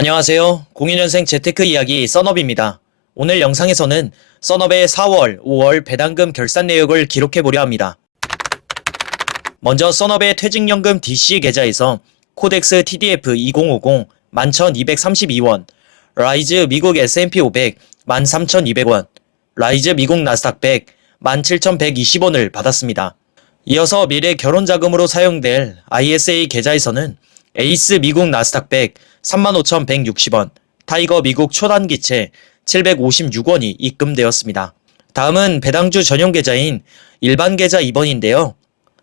안녕하세요. 02년생 재테크 이야기 썬업입니다. 오늘 영상에서는 썬업의 4월, 5월 배당금 결산 내역을 기록해보려 합니다. 먼저 썬업의 퇴직연금 DC 계좌에서 코덱스 TDF 2050 11,232원, 라이즈 미국 S&P 500 13,200원, 라이즈 미국 나스닥 100 17,120원을 받았습니다. 이어서 미래 결혼자금으로 사용될 ISA 계좌에서는 에이스 미국 나스닥 100 35,160원, 타이거 미국 초단기채 756원이 입금되었습니다. 다음은 배당주 전용 계좌인 일반 계좌 2번인데요.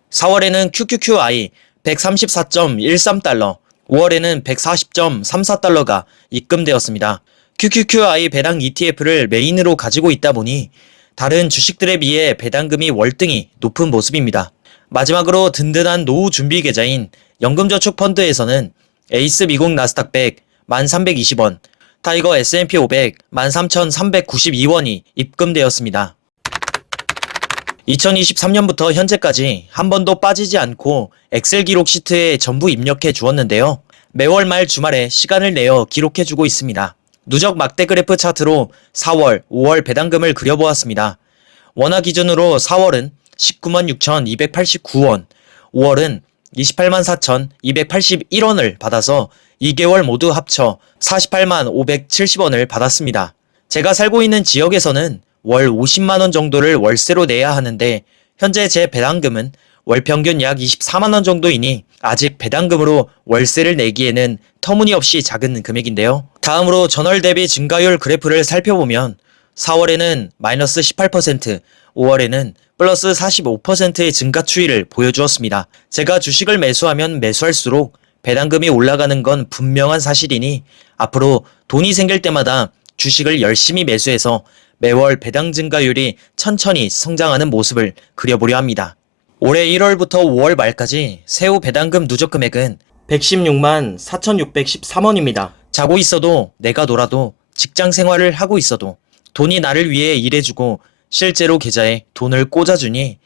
4월에는 QQQI 134.13달러, 5월에는 140.34달러가 입금되었습니다. QQQI 배당 ETF를 메인으로 가지고 있다 보니 다른 주식들에 비해 배당금이 월등히 높은 모습입니다. 마지막으로 든든한 노후 준비 계좌인 연금저축펀드에서는 에이스 미국 나스닥 100 1320원, 타이거 S&P 500 13,392원이 입금되었습니다. 2023년부터 현재까지 한 번도 빠지지 않고 엑셀 기록 시트에 전부 입력해 주었는데요. 매월 말 주말에 시간을 내어 기록해주고 있습니다. 누적 막대 그래프 차트로 4월, 5월 배당금을 그려보았습니다. 원화 기준으로 4월은 19만 6,289원, 5월은 28만 4,281원을 받아서 2개월 모두 합쳐 48만 570원을 받았습니다. 제가 살고 있는 지역에서는 월 50만원 정도를 월세로 내야 하는데 현재 제 배당금은 월 평균 약 24만원 정도이니 아직 배당금으로 월세를 내기에는 터무니없이 작은 금액인데요. 다음으로 전월 대비 증가율 그래프를 살펴보면 4월에는 마이너스 18%, 5월에는 플러스 45%의 증가 추이를 보여주었습니다. 제가 주식을 매수하면 매수할수록 배당금이 올라가는 건 분명한 사실이니 앞으로 돈이 생길 때마다 주식을 열심히 매수해서 매월 배당 증가율이 천천히 성장하는 모습을 그려보려 합니다. 올해 1월부터 5월 말까지 세후 배당금 누적 금액은 116만 4,613원입니다. 자고 있어도 내가 놀아도 직장 생활을 하고 있어도 돈이 나를 위해 일해주고 실제로 계좌에 돈을 꽂아주니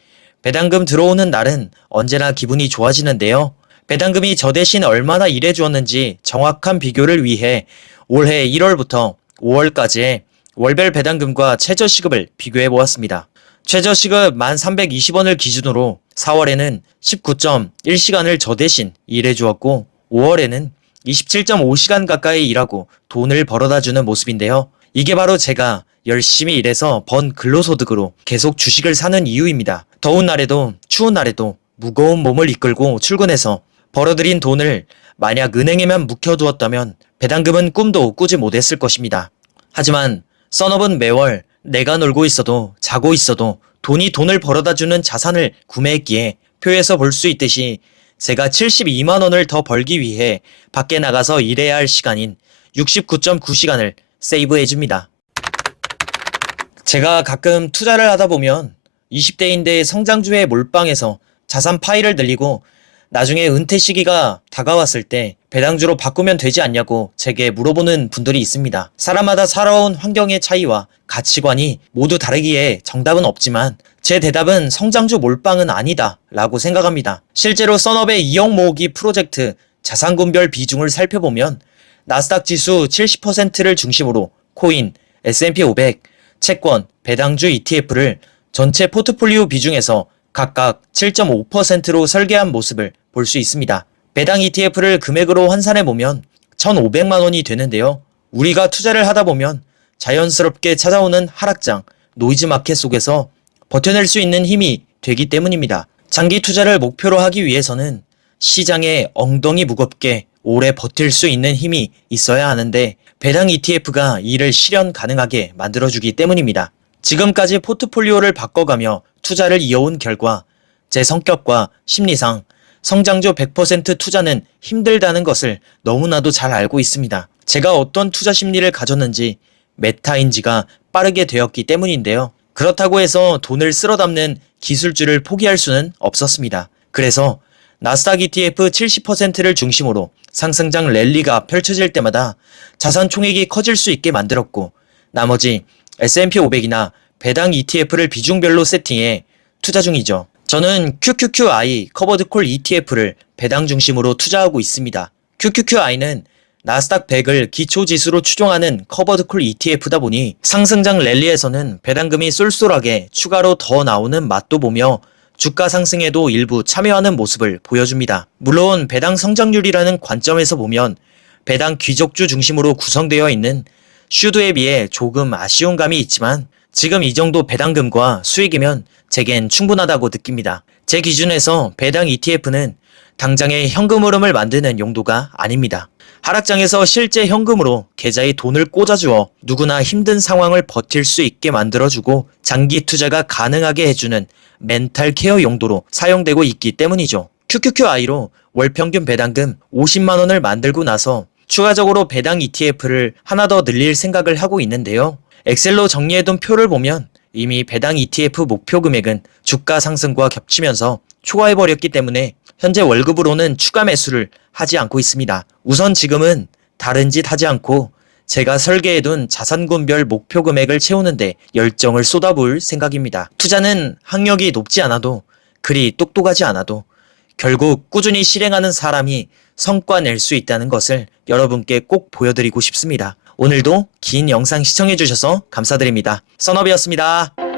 배당금 들어오는 날은 언제나 기분이 좋아지는데요. 배당금이 저 대신 얼마나 일해주었는지 정확한 비교를 위해 올해 1월부터 5월까지의 월별 배당금과 최저시급을 비교해보았습니다. 최저시급 1,320원을 기준으로 4월에는 19.1시간을 저 대신 일해주었고 5월에는 27.5시간 가까이 일하고 돈을 벌어다주는 모습인데요. 이게 바로 제가 열심히 일해서 번 근로소득으로 계속 주식을 사는 이유입니다. 더운 날에도 추운 날에도 무거운 몸을 이끌고 출근해서 벌어들인 돈을 만약 은행에만 묵혀두었다면 배당금은 꿈도 꾸지 못했을 것입니다. 하지만 썬업은 매월 내가 놀고 있어도 자고 있어도 돈을 벌어다주는 자산을 구매했기에 표에서 볼 수 있듯이 제가 72만원을 더 벌기 위해 밖에 나가서 일해야 할 시간인 69.9시간을 세이브해줍니다. 제가 가끔 투자를 하다 보면 20대인데 성장주에 몰빵해서 자산 파이를 늘리고 나중에 은퇴 시기가 다가왔을 때 배당주로 바꾸면 되지 않냐고 제게 물어보는 분들이 있습니다. 사람마다 살아온 환경의 차이와 가치관이 모두 다르기에 정답은 없지만 제 대답은 성장주 몰빵은 아니다 라고 생각합니다. 실제로 썬업의 2억 모으기 프로젝트 자산군별 비중을 살펴보면 나스닥 지수 70%를 중심으로 코인, S&P 500, 채권, 배당주 ETF를 전체 포트폴리오 비중에서 각각 7.5%로 설계한 모습을 볼 수 있습니다. 배당 ETF를 금액으로 환산해보면 1,500만원이 되는데요. 우리가 투자를 하다 보면 자연스럽게 찾아오는 하락장, 노이즈 마켓 속에서 버텨낼 수 있는 힘이 되기 때문입니다. 장기 투자를 목표로 하기 위해서는 시장에 엉덩이 무겁게 오래 버틸 수 있는 힘이 있어야 하는데 배당 ETF가 이를 실현 가능하게 만들어주기 때문입니다. 지금까지 포트폴리오를 바꿔가며 투자를 이어온 결과 제 성격과 심리상 성장주 100% 투자는 힘들다는 것을 너무나도 잘 알고 있습니다. 제가 어떤 투자 심리를 가졌는지 메타인지가 빠르게 되었기 때문인데요. 그렇다고 해서 돈을 쓸어 담는 기술주를 포기할 수는 없었습니다. 그래서 나스닥 ETF 70%를 중심으로 상승장 랠리가 펼쳐질 때마다 자산 총액이 커질 수 있게 만들었고 나머지 S&P 500이나 배당 ETF를 비중별로 세팅해 투자 중이죠. 저는 QQQI 커버드콜 ETF를 배당 중심으로 투자하고 있습니다. QQQI는 나스닥 100을 기초지수로 추종하는 커버드콜 ETF다 보니 상승장 랠리에서는 배당금이 쏠쏠하게 추가로 더 나오는 맛도 보며 주가 상승에도 일부 참여하는 모습을 보여줍니다. 물론 배당 성장률이라는 관점에서 보면 배당 귀족주 중심으로 구성되어 있는 슈드에 비해 조금 아쉬운 감이 있지만 지금 이 정도 배당금과 수익이면 제겐 충분하다고 느낍니다. 제 기준에서 배당 ETF는 당장의 현금 흐름을 만드는 용도가 아닙니다. 하락장에서 실제 현금으로 계좌에 돈을 꽂아주어 누구나 힘든 상황을 버틸 수 있게 만들어주고 장기 투자가 가능하게 해주는 멘탈 케어 용도로 사용되고 있기 때문이죠. QQQI로 월 평균 배당금 50만원을 만들고 나서 추가적으로 배당 ETF를 하나 더 늘릴 생각을 하고 있는데요. 엑셀로 정리해둔 표를 보면 이미 배당 ETF 목표 금액은 주가 상승과 겹치면서 초과해버렸기 때문에 현재 월급으로는 추가 매수를 하지 않고 있습니다. 우선 지금은 다른 짓 하지 않고 제가 설계해둔 자산군별 목표 금액을 채우는데 열정을 쏟아부을 생각입니다. 투자는 학력이 높지 않아도 그리 똑똑하지 않아도 결국 꾸준히 실행하는 사람이 성과 낼 수 있다는 것을 여러분께 꼭 보여드리고 싶습니다. 오늘도 긴 영상 시청해주셔서 감사드립니다. 선업이었습니다.